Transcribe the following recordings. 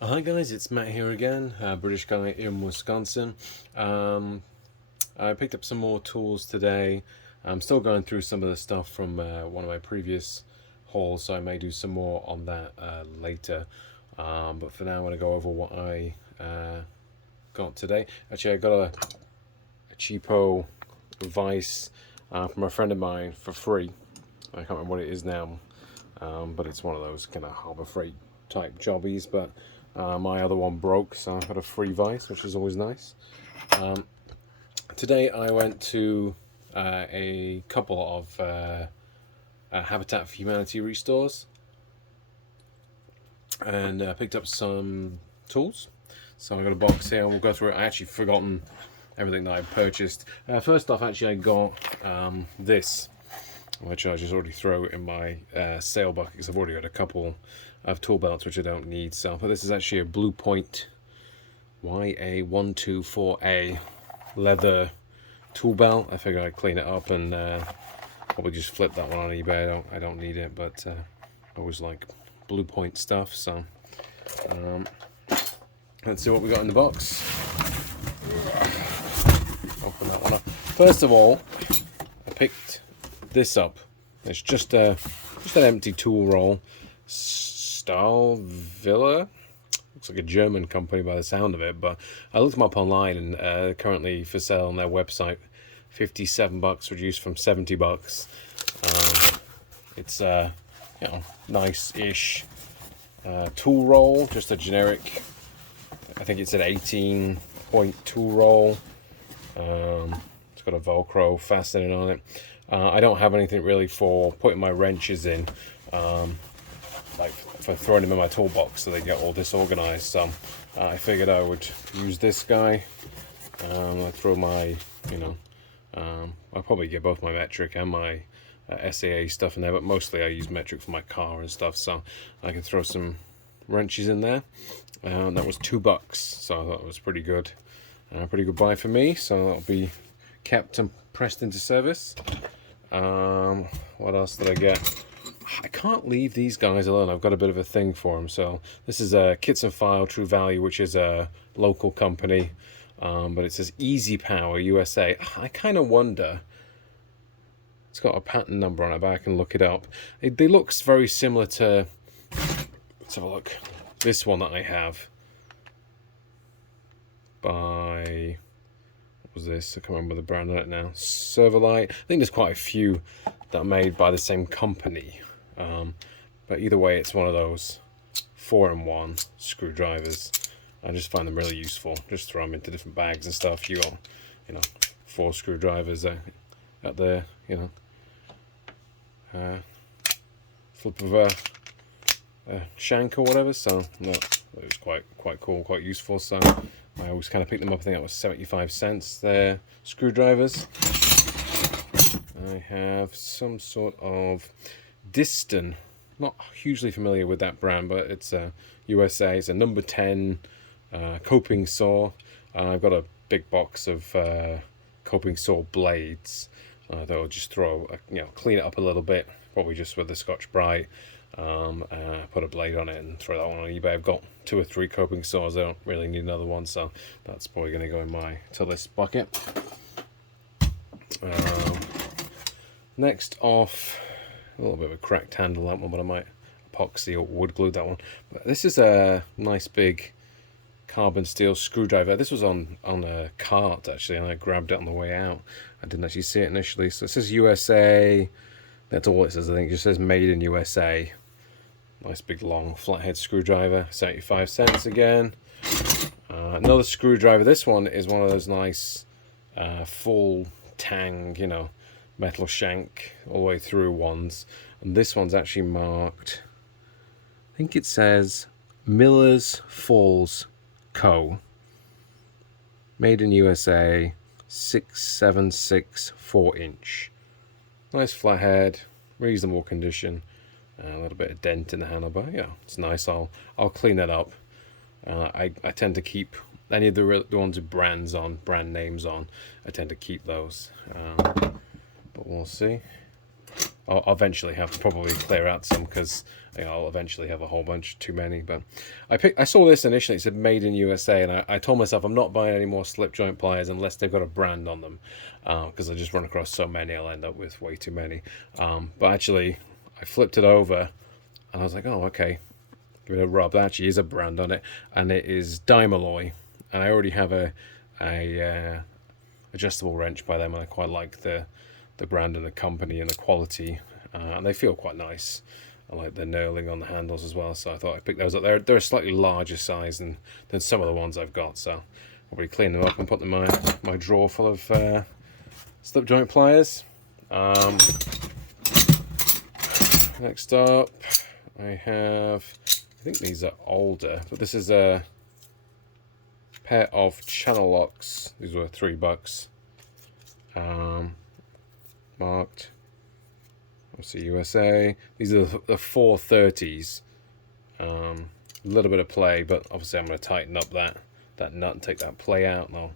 Hi guys, it's Matt here again, British guy in Wisconsin. I picked up some more tools today. I'm still going through some of the stuff from one of my previous hauls, so I may do some more on that later. But for now, I'm going to go over what I got today. Actually, I got a cheapo vise from a friend of mine for free. I can't remember what it is now, but it's one of those kind of Harbor Freight type jobbies. But my other one broke, so I got a free vise, which is always nice. Today I went to a couple of Habitat for Humanity restores and picked up some tools. So I got a box here, and we'll go through it. I actually forgotten everything that I purchased. First off, actually, I got this, which I just already throw in my sale bucket because I've already got a couple of tool belts which I don't need. So, but this is actually a Blue Point YA124A leather tool belt. I figured I'd clean it up and probably just flip that one on eBay. I don't need it, but I always like Blue Point stuff. So let's see what we got in the box. Open that one up. First of all, I picked this up. It's just an empty tool roll. Stahl Villa. Looks like a German company by the sound of it, but I looked them up online and currently for sale on their website, $57 reduced from $70. It's nice-ish tool roll, just a generic. I think it's an 18-point tool roll. It's got a Velcro fastening on it. I don't have anything really for putting my wrenches in, like for throwing them in my toolbox so they get all disorganized. So I figured I would use this guy. I throw my, I'll probably get both my metric and my SAA stuff in there, but mostly I use metric for my car and stuff, so I can throw some wrenches in there. That was $2, so that was pretty good. Pretty good buy for me, so that'll be kept and pressed into service. What else did I get? I can't leave these guys alone. I've got a bit of a thing for them. So this is a Kits and File True Value, which is a local company, but it says Easy Power USA. I kind of wonder. It's got a patent number on it, but I can look it up. They look very similar to. Let's have a look. This one that I have by. What was this? I can't remember the brand on it now. Serverlight. I think there's quite a few that are made by the same company. But either way, it's one of those 4-in-1 screwdrivers. I just find them really useful. Just throw them into different bags and stuff. You got, 4 screwdrivers at the, flip of a shank or whatever. So that was quite cool, quite useful. So I always kind of pick them up. I think that was 75 cents. They're screwdrivers. I have some sort of Diston. Not hugely familiar with that brand, but it's a USA. It's a number 10 coping saw. I've got a big box of coping saw blades that I'll just throw, clean it up a little bit, probably just with the Scotch Brite. Put a blade on it and throw that one on eBay. I've got 2 or 3 coping saws. I don't really need another one, so that's probably going to go in my to this bucket. Next off, a little bit of a cracked handle that one, but I might epoxy or wood glue that one. But this is a nice big carbon steel screwdriver. This was on a cart actually, and I grabbed it on the way out. I didn't actually see it initially. So it says USA. That's all it says. I think it just says made in USA. Nice big long flathead screwdriver. 75 cents again. Another screwdriver. This one is one of those nice full tang, metal shank all the way through ones, and this one's actually marked, I think it says Miller's Falls Co. Made in USA, 676 4-inch. Nice flathead, reasonable condition, a little bit of dent in the handle, but yeah, it's nice. I'll clean that up. I tend to keep any of the ones with brand names on. I tend to keep those. But we'll see. I'll eventually have to probably clear out some, because I'll eventually have a whole bunch, too many. But I saw this initially, it said made in USA, and I told myself I'm not buying any more slip joint pliers unless they've got a brand on them, because I just run across so many, I'll end up with way too many. But actually, I flipped it over, and I was like, oh, okay, give it a rub. There actually is a brand on it, and it is Dymalloy, and I already have a adjustable wrench by them, and I quite like the brand and the company and the quality, and they feel quite nice. I like the knurling on the handles as well, so I thought I'd pick those up. They're a slightly larger size than some of the ones I've got, so I'll probably clean them up and put them in my drawer full of slip joint pliers. Next up, I have, I think these are older, but this is a pair of channel locks. These were $3. Marked, let's see, USA. These are the 430s. A little bit of play, but obviously I'm going to tighten up that nut and take that play out, and I'll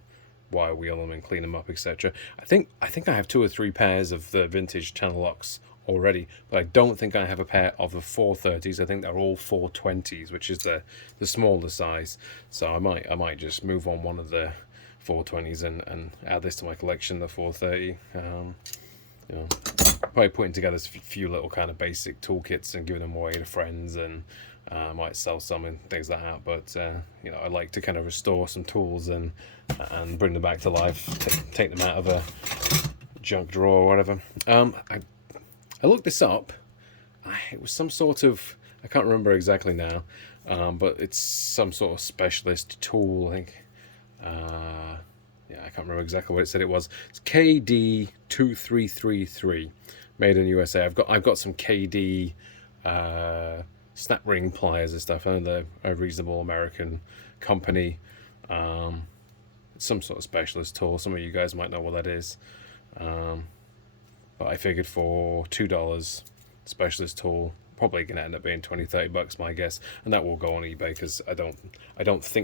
wire wheel them and clean them up, etc. I think I have 2 or 3 pairs of the vintage channel locks already, but I don't think I have a pair of the 430s. I think they're all 420s, which is the smaller size. So I might just move on one of the 420s and add this to my collection, the 430. Probably putting together a few little kind of basic toolkits and giving them away to friends, and I might sell some and things like that. But I like to kind of restore some tools and bring them back to life, take them out of a junk drawer or whatever. I looked this up. It was some sort of, I can't remember exactly now, but it's some sort of specialist tool, I think. I can't remember exactly what it said it was. It's KD2333, made in USA. I've got some KD snap ring pliers and stuff. I know they're a reasonable American company. It's some sort of specialist tool. Some of you guys might know what that is. But I figured for $2, specialist tool, probably going to end up being $20-30, my guess, and that will go on eBay, because I think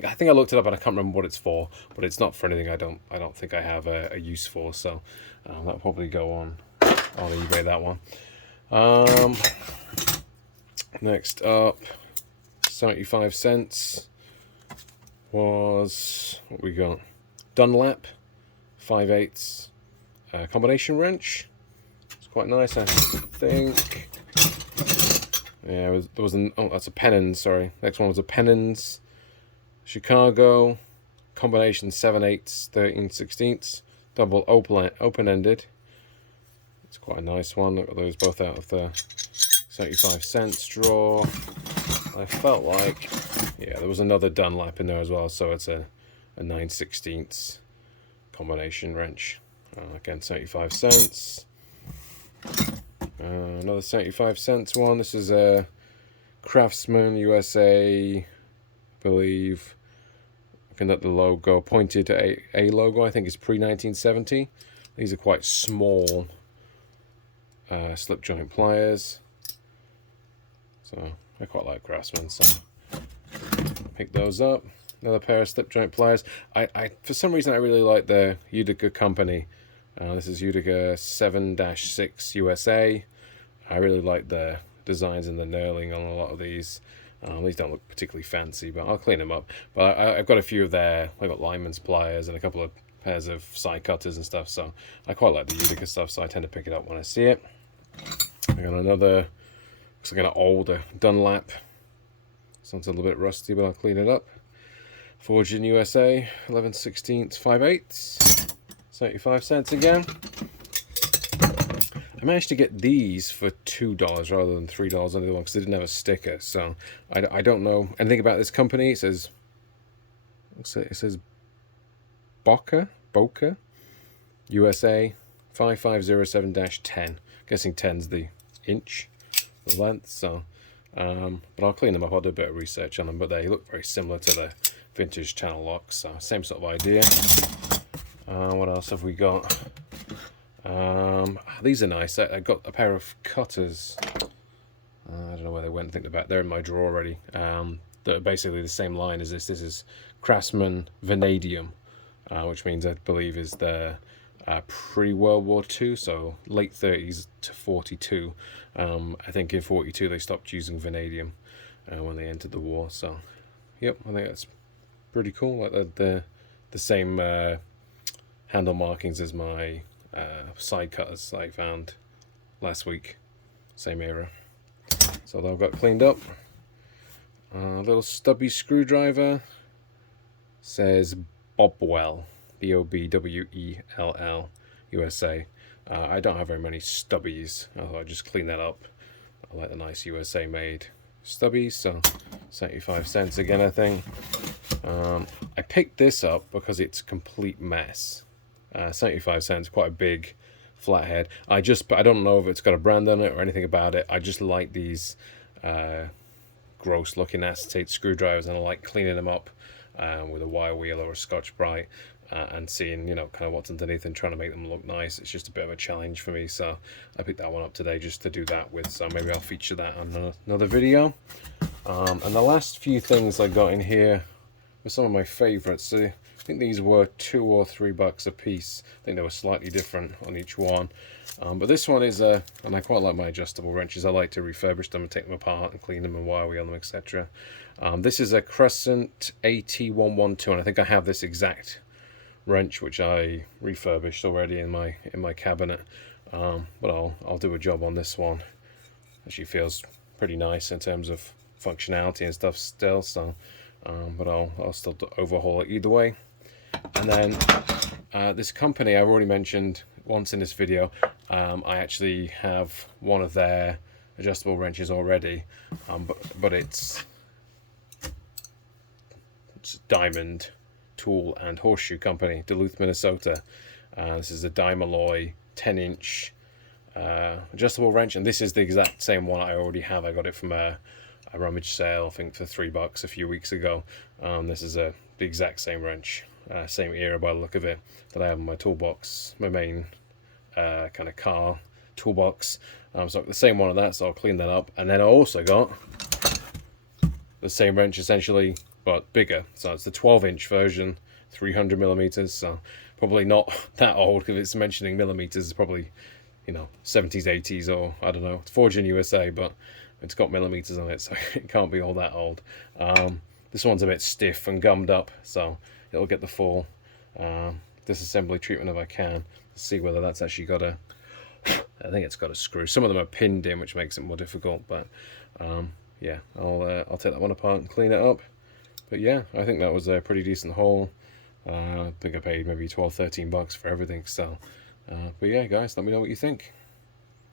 I looked it up and I can't remember what it's for, but it's not for anything I don't think I have a use for, so that'll probably go on eBay, that one. Next up, 75 cents was, what we got, Dunlap 5/8 combination wrench. It's quite nice, I think. Yeah, there was an, oh, that's a Pennons, sorry. Next one was a Pennons Chicago combination 7/8 13/16, double open-ended. It's quite a nice one. Look at those both out of the 75 cents drawer. I felt like, yeah, there was another Dunlap in there as well, so it's a 9/16 combination wrench. Again, 75 cents. Another 75 cents one. This is a Craftsman USA, I believe. Looking at the logo, pointed to a logo. I think it's pre-1970. These are quite small slip joint pliers. So I quite like Craftsman, so pick those up. Another pair of slip joint pliers. I for some reason I really like the Utica company. This is Utica 7-6 USA. I really like the designs and the knurling on a lot of these. These don't look particularly fancy, but I'll clean them up. But I've got a few of I've got Lyman's pliers and a couple of pairs of side cutters and stuff, so I quite like the Utica stuff, so I tend to pick it up when I see it. I got another, looks like an older Dunlap. Sounds a little bit rusty, but I'll clean it up. Forged in USA, 11/16 5/8. 75 cents again. I managed to get these for $2 rather than $3 on the other one, because they didn't have a sticker. So I don't know anything about this company. It says Boca USA 5507-10. Guessing 10's the inch, the length. So, but I'll clean them up. I'll do a bit of research on them. But they look very similar to the vintage channel locks. So same sort of idea. What else have we got? These are nice. I got a pair of cutters. I don't know where they went. I think they're in my drawer already. They're basically the same line as this. This is Craftsman Vanadium, which means I believe is the pre-World War II, so late 30s to 42. I think in 42 they stopped using vanadium when they entered the war. So, yep, I think that's pretty cool. Like the same handle markings as my side cutters I found last week, same era. So they've got cleaned up. A little stubby screwdriver, says Bobwell, Bobwell, USA. I don't have very many stubbies. I'll just clean that up. I like the nice USA made stubbies, so 75 cents again, I think. I picked this up because it's a complete mess. 75 cents, quite a big flathead. I don't know if it's got a brand on it or anything about it. I just like these gross looking acetate screwdrivers, and I like cleaning them up with a wire wheel or a Scotch-Brite and seeing, you know, kind of what's underneath and trying to make them look nice. It's just a bit of a challenge for me, so I picked that one up today just to do that with, so maybe I'll feature that on another video. And the last few things I got in here were some of my favorites. So I think these were $2 or $3 a piece. I think they were slightly different on each one. But this one is and I quite like my adjustable wrenches. I like to refurbish them and take them apart and clean them and wire wheel them, etc. This is a Crescent AT112, and I think I have this exact wrench which I refurbished already in my cabinet. But I'll do a job on this one. Actually feels pretty nice in terms of functionality and stuff still. So, but I'll still overhaul it either way. And then this company I've already mentioned once in this video. I actually have one of their adjustable wrenches already, but it's Diamond Tool and Horseshoe Company, Duluth, Minnesota. This is a Dimaloy 10-inch adjustable wrench, and this is the exact same one I already have. I got it from a rummage sale, I think for $3 a few weeks ago. This is the exact same wrench, same era by the look of it, that I have in my toolbox, my main kind of car toolbox. So the same one of that, so I'll clean that up. And then I also got the same wrench essentially, but bigger. So it's the 12-inch version, 300 millimeters. So probably not that old, because it's mentioning millimeters. It's probably, you know, 70s, 80s, or I don't know. It's forged in USA, but it's got millimeters on it, so it can't be all that old. This one's a bit stiff and gummed up, so it'll get the full disassembly treatment if I can. See whether that's actually got a, I think it's got a screw. Some of them are pinned in, which makes it more difficult, but yeah, I'll take that one apart and clean it up. But yeah, I think that was a pretty decent haul. I think I paid maybe $12, $13 for everything. So but yeah, guys, let me know what you think.